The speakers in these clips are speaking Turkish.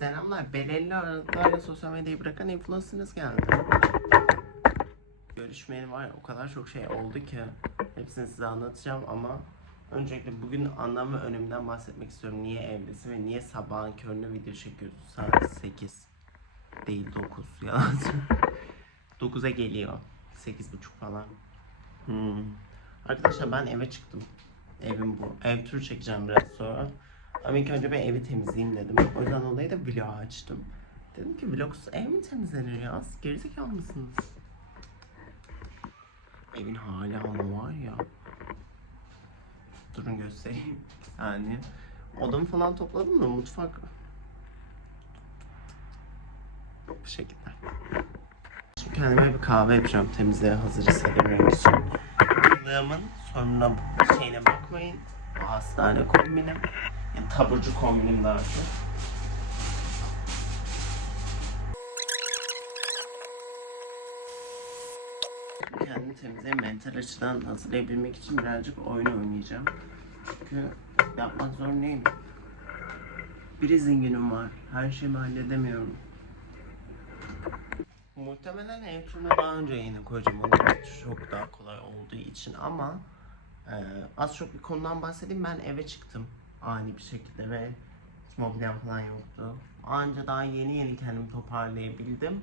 Selamlar. Belirli aralıklarla sosyal medyayı bırakan influencer'ınız geldi. Görüşmeyeli var ya, o kadar çok şey oldu ki hepsini size anlatacağım ama öncelikle bugün anlam ve öneminden bahsetmek istiyorum. Niye evdesin ve niye sabahın körüne video çekiyorsun? Saat 8 değil 9 yalan. 9'a geliyor. 8.30 falan. Hmm. Arkadaşlar ben eve çıktım. Evim bu. Ev turu çekeceğim biraz sonra. Ama ilk önce ben evi temizleyeyim dedim. O yüzden olayı da vlog açtım. Dedim ki vlogsuz ev mi temizlenir ya? Gerizekalı mısınız? Evin hali ama var ya. Durun göstereyim. Saniye. Odamı falan topladım da mutfak... Bu şekilde. Şimdi kendime bir kahve yapacağım temizliğe hazır hissedebilmek için. Kılığımın sorununa şeyine bakmayın. Hastane kombinim. Taburcu kombinim çok. Kendimi temizliğe mental açıdan hazırlayabilmek için birazcık oyun oynayacağım. Çünkü yapmak zorundayım. Bir izin günüm var. Her şeyimi halledemiyorum. Muhtemelen ev turuna daha önce yine koyacağım. Çok daha kolay olduğu için ama e, az çok bir konudan bahsedeyim. Ben eve çıktım ani bir şekilde ve mobilyam falan yoktu. Anca daha yeni yeni kendimi toparlayabildim.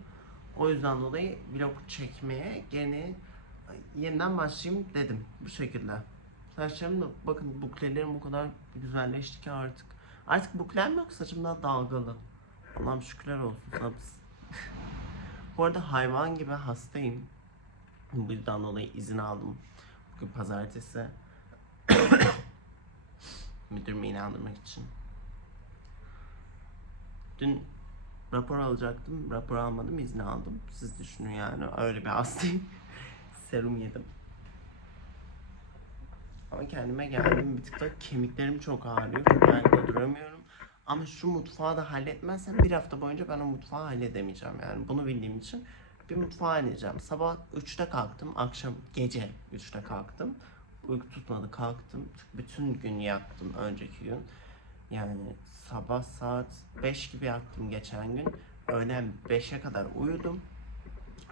O yüzden dolayı vlog çekmeye gene yeniden başlayayım dedim bu şekilde. Saçlarım da bakın buklelerim o kadar güzelleşti ki artık. Artık buklem yok saçım daha dalgalı. Allah'ım şükürler olsun. Sabs. Bu arada hayvan gibi hastayım. Bu yüzden dolayı izin aldım. Bugün pazartesi. Müdürümü inandırmak için. Dün rapor alacaktım. Rapor almadım, izin aldım. Siz düşünün yani öyle bir hastayım. Serum yedim. Ama kendime geldim bir tık da kemiklerim çok ağrıyor. Ayakta duramıyorum. Ama şu mutfağı da halletmezsem bir hafta boyunca ben o mutfağı halledemeyeceğim yani. Bunu bildiğim için bir mutfağı halledeceğim. Sabah 3'te kalktım, akşam gece 3'te kalktım. Uyku tutmadı kalktım. Bütün gün yattım önceki gün. Yani sabah saat 5 gibi yattım geçen gün. Öğlen 5'e kadar uyudum.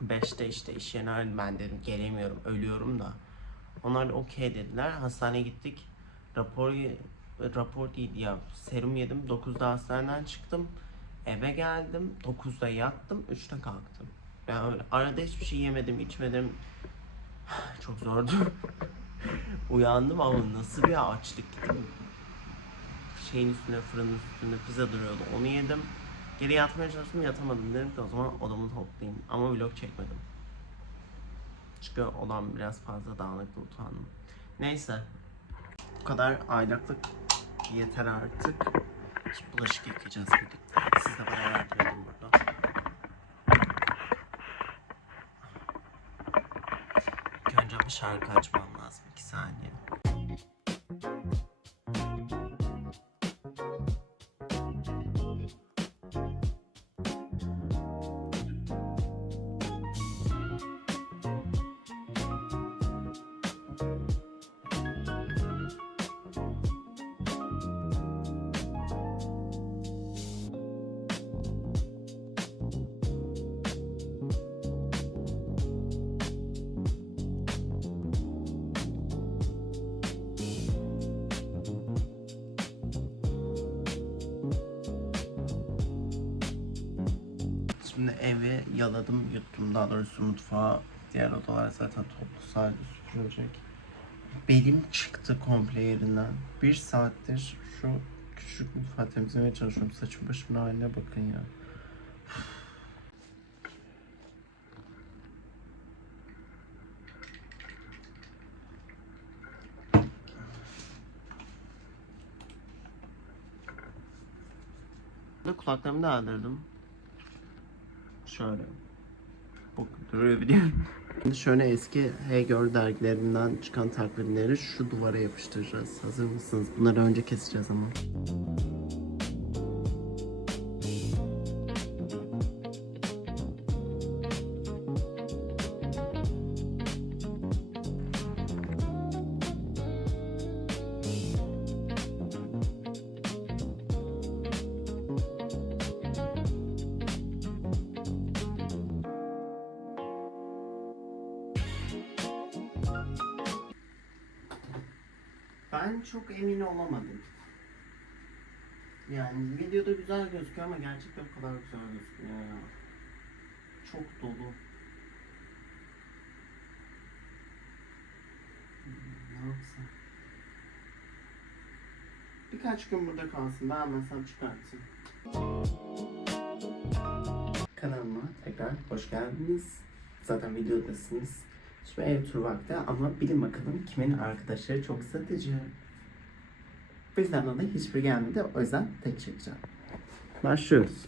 5'te işte iş yerine aradım. ben dedim gelemiyorum ölüyorum da. Onlar da okey dediler. Hastaneye gittik. Rapor rapor değil ya serum yedim. 9'da hastaneden çıktım. Eve geldim. 9'da yattım. 3'te kalktım. Yani öyle. Arada hiçbir şey yemedim, içmedim. Çok zordu. Uyandım ama nasıl bir açlık gittim. Şeyin üstünde, fırının üstünde pizza duruyordu. Onu yedim. Geri yatmaya çalıştım yatamadım. Dedim ki o zaman odamı toplayayım. Ama vlog çekmedim. Çünkü odam biraz fazla dağınıktı utandım. Neyse. Bu kadar aylaklık yeter artık. Şimdi bulaşık yıkayacağız birlikte. Siz de bana yardım edin burada. İlk önce bir şarkı açmam Son. Evi yaladım, yuttum. Daha doğrusu mutfağı, diğer odalar zaten toplu sadece süpürülecek. Belim çıktı komple yerinden. Bir saattir şu küçük mutfağı temizlemeye çalışıyorum. Saçım başımın haline bakın ya. Kulaklarımı da aldırdım. Şöyle. Bu duruyor. Şimdi şöyle eski Hey dergilerinden çıkan takvimleri şu duvara yapıştıracağız. Hazır mısınız? Bunları önce keseceğiz ama. Ben çok emin olamadım. Yani videoda güzel gözüküyor ama gerçekten o kadar güzel gözüküyor ya. Çok dolu. Ne yapsam? Birkaç gün burada kalsın. Beğenmezsem çıkartayım. Kanalıma tekrar hoş geldiniz. Zaten videodasınız. Şimdi ev turu vakti ama bilin bakalım kimin arkadaşları çok satıcı. Bizden dolayı hiçbir gelmedi. O yüzden tek çekeceğim. Başlıyoruz.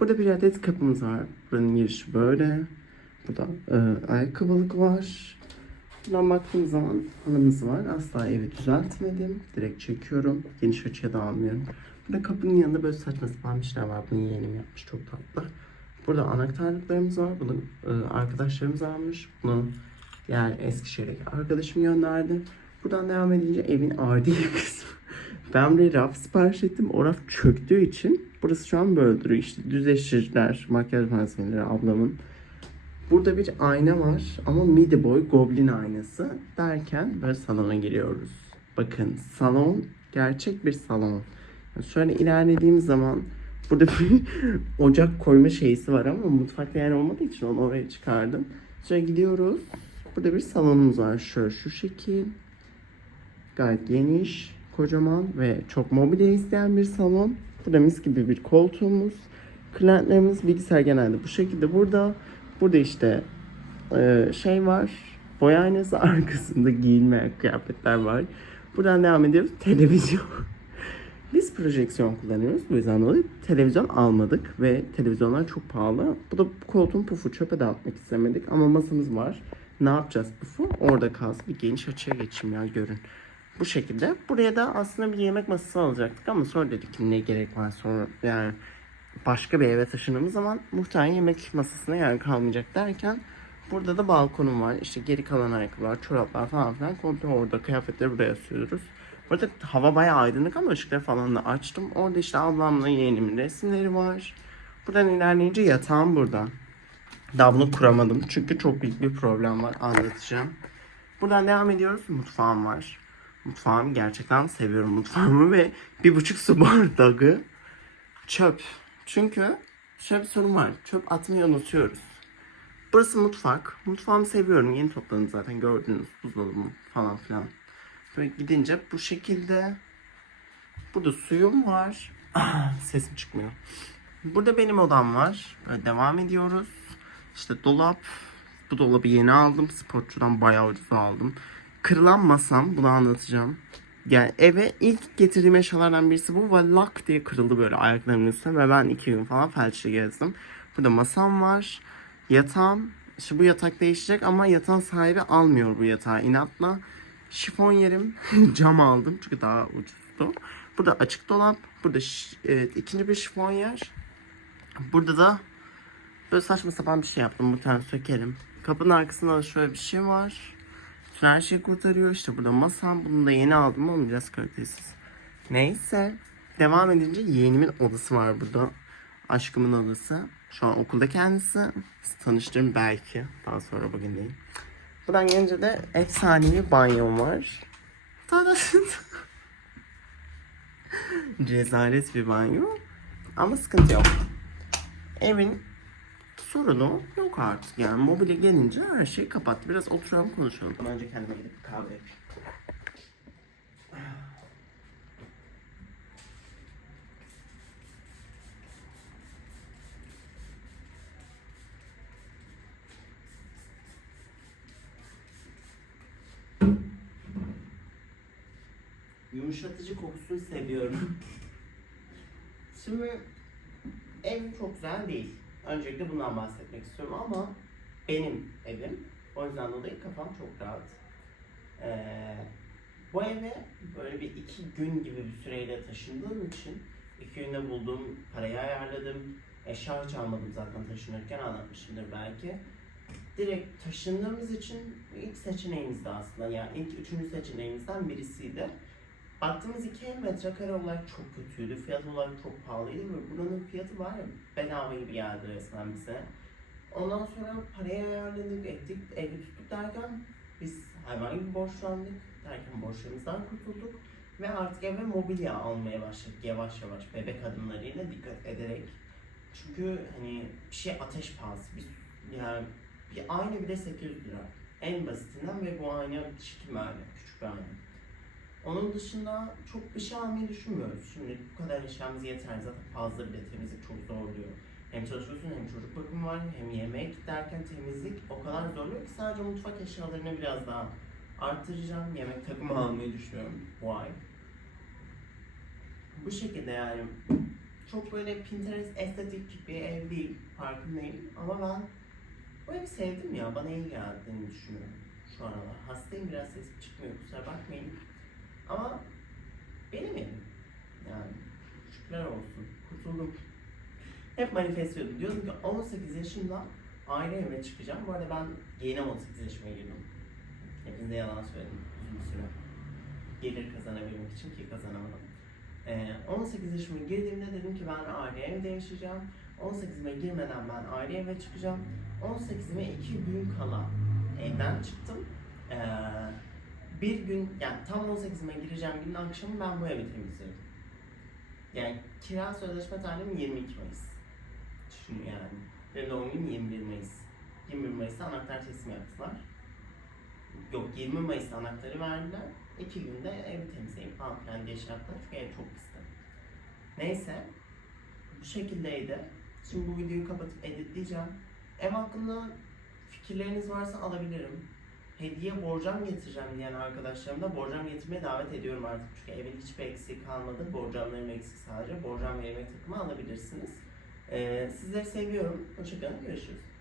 Burada bir adet kapımız var. Buranın girişi böyle. Burada e, ayakkabılık var. Buradan baktığım zaman halımız var. Asla evi düzeltmedim. Direkt çekiyorum. Geniş açıya da almıyorum. Burada kapının yanında böyle saçma sapan bir şeyler var. Bunu yeğenim yapmış. Çok tatlı. Burada anahtarlıklarımız var. Bunu e, arkadaşlarımız almış. Bunu yani Eskişehir'deki arkadaşım gönderdi. Buradan devam edince evin adi kısmı. Ben bir raf sipariş ettim. O raf çöktüğü için burası şu an böyle duruyor. İşte düzleştiriciler, makyaj malzemeleri ablamın. Burada bir ayna var ama midi boy goblin aynası derken böyle salona giriyoruz. Bakın salon gerçek bir salon. Şöyle ilerlediğim zaman burada bir ocak koyma şeysi var ama mutfakta yer olmadığı için onu oraya çıkardım. Şöyle gidiyoruz. Burada bir salonumuz var. Şöyle şu şekil. Gayet geniş, kocaman ve çok mobilya isteyen bir salon. Burada mis gibi bir koltuğumuz. Kırlentlerimiz bilgisayar genelde bu şekilde burada. Burada işte e, şey var. Boy aynası arkasında giyinme kıyafetler var. Buradan devam ediyoruz. Televizyon. Biz projeksiyon kullanıyoruz. Bu yüzden dolayı televizyon almadık ve televizyonlar çok pahalı. Bu da koltuğun pufu çöpe dağıtmak istemedik ama masamız var. Ne yapacağız pufu? Orada kalsın. Bir geniş açıya geçeyim ya görün. Bu şekilde. Buraya da aslında bir yemek masası alacaktık ama sonra dedik ki ne gerek var sonra yani başka bir eve taşındığımız zaman muhtemelen yemek masasına yer kalmayacak derken burada da balkonum var. İşte geri kalan ayakkabılar, çoraplar falan filan komple orada. Kıyafetleri buraya asıyoruz. Burada hava bayağı aydınlık ama ışıkları falan da açtım. Orada işte ablamla yeğenimin resimleri var. Buradan ilerleyince yatağım burada. Daha bunu kuramadım çünkü çok büyük bir problem var anlatacağım. Buradan devam ediyoruz. Mutfağım var. Mutfağımı gerçekten seviyorum mutfağımı ve bir buçuk su bardağı çöp. Çünkü şöyle bir sorun var. Çöp atmayı unutuyoruz. Burası mutfak. Mutfağımı seviyorum. Yeni topladım zaten gördünüz. Buzdolabım falan filan. Böyle gidince bu şekilde. Burada suyum var. Sesim çıkmıyor. Burada benim odam var. Böyle devam ediyoruz. İşte dolap. Bu dolabı yeni aldım. Sportçudan bayağı ucuz aldım. Kırılan masam. Bunu anlatacağım. Yani eve ilk getirdiğim eşyalardan birisi bu ve lak diye kırıldı böyle ayaklarımın üstüne ve ben iki gün falan felçli gezdim. Burada masam var. Yatağım. İşte bu yatak değişecek ama yatağın sahibi almıyor bu yatağı inatla. Şifon yerim. Cam aldım çünkü daha ucuzdu. Burada açık dolap. Burada evet, ikinci bir şifon yer. Burada da böyle saçma sapan bir şey yaptım. Bu tane sökerim. Kapının arkasında da şöyle bir şey var. Bütün her şeyi kurtarıyor. İşte burada masam. Bunu da yeni aldım ama biraz kalitesiz. Neyse. Devam edince yeğenimin odası var burada. Aşkımın odası. Şu an okulda kendisi. Siz tanıştırın belki. Daha sonra bugün değil. Buradan gelince de efsanevi banyom var. Cezaret bir banyo. Ama sıkıntı yok. Evin sorunu yok artık. Yani mobilya gelince her şeyi kapattı. Biraz oturalım konuşalım. Ama önce kendime gidip kahve yapayım. Yumuşatıcı kokusunu seviyorum. Şimdi ev çok güzel değil. Öncelikle bundan bahsetmek istiyorum ama benim evim. O yüzden dolayı kafam çok rahat. Ee, bu eve böyle bir iki gün gibi bir süreyle taşındığım için iki günde bulduğum parayı ayarladım. Eşya hiç almadım zaten taşınırken anlatmışımdır belki. Direkt taşındığımız için ilk seçeneğimizdi aslında. Yani ilk üçüncü seçeneğimizden birisiydi. Baktığımız iki ev metrekare olarak çok kötüydü. Fiyat olarak çok pahalıydı ve buranın fiyatı var ya bedava gibi geldi resmen bize. Ondan sonra parayı ayarladık, ettik, evi tuttuk derken biz hayvan gibi borçlandık. Derken borçlarımızdan kurtulduk. Ve artık eve mobilya almaya başladık yavaş yavaş bebek adımlarıyla dikkat ederek. Çünkü hani bir şey ateş pahası. Bir, yani bir ayna bile 800 lira. En basitinden ve bu ayna çirkin bir ayna, küçük bir ayna. Onun dışında çok bir şey almayı düşünmüyoruz. Şimdi bu kadar eşyamız yeter zaten fazla bile temizlik çok zorluyor. Hem çalışıyorsun hem çocuk bakımı var hem yemek derken temizlik o kadar zorluyor ki sadece mutfak eşyalarını biraz daha artıracağım. Yemek takımı almayı düşünüyorum bu ay. Bu şekilde yani çok böyle Pinterest estetik bir ev değil farkındayım ama ben bu evi sevdim ya bana iyi geldiğini düşünüyorum şu aralar. Hastayım biraz sesim çıkmıyor kusura bakmayın. Ama benim evim. Yani şükürler olsun. Kurtuldum. Hep manifestliyordum. Diyordum ki 18 yaşında aile evine çıkacağım. Bu arada ben yeni 18 yaşıma girdim. Hepinize yalan söyledim uzun süre. Gelir kazanabilmek için ki kazanamadım. Ee, 18 yaşıma girdiğimde dedim ki ben aile evde yaşayacağım. 18'ime girmeden ben aile eve çıkacağım. 18'ime 2 gün kala evden çıktım. Ee, bir gün yani tam 18'ime gireceğim günün akşamı ben bu evi temizledim. Yani kira sözleşme tarihim 22 Mayıs. Düşün yani. Ve doğum günüm 21 Mayıs. 21 Mayıs'ta anahtar teslim yaptılar. Yok 20 Mayıs'ta anahtarı verdiler. İki günde evi temizleyip falan filan diye yaptılar. Çünkü ev çok pisti. Neyse. Bu şekildeydi. Şimdi bu videoyu kapatıp editleyeceğim. Ev hakkında fikirleriniz varsa alabilirim. Hediye borcam getireceğim diyen arkadaşlarım da borcam getirmeye davet ediyorum artık. Çünkü evin hiçbir eksiği kalmadı. Borcamlarım eksik sadece. Borcam ve yemek takımı alabilirsiniz. Ee, sizleri seviyorum. Hoşçakalın. Görüşürüz.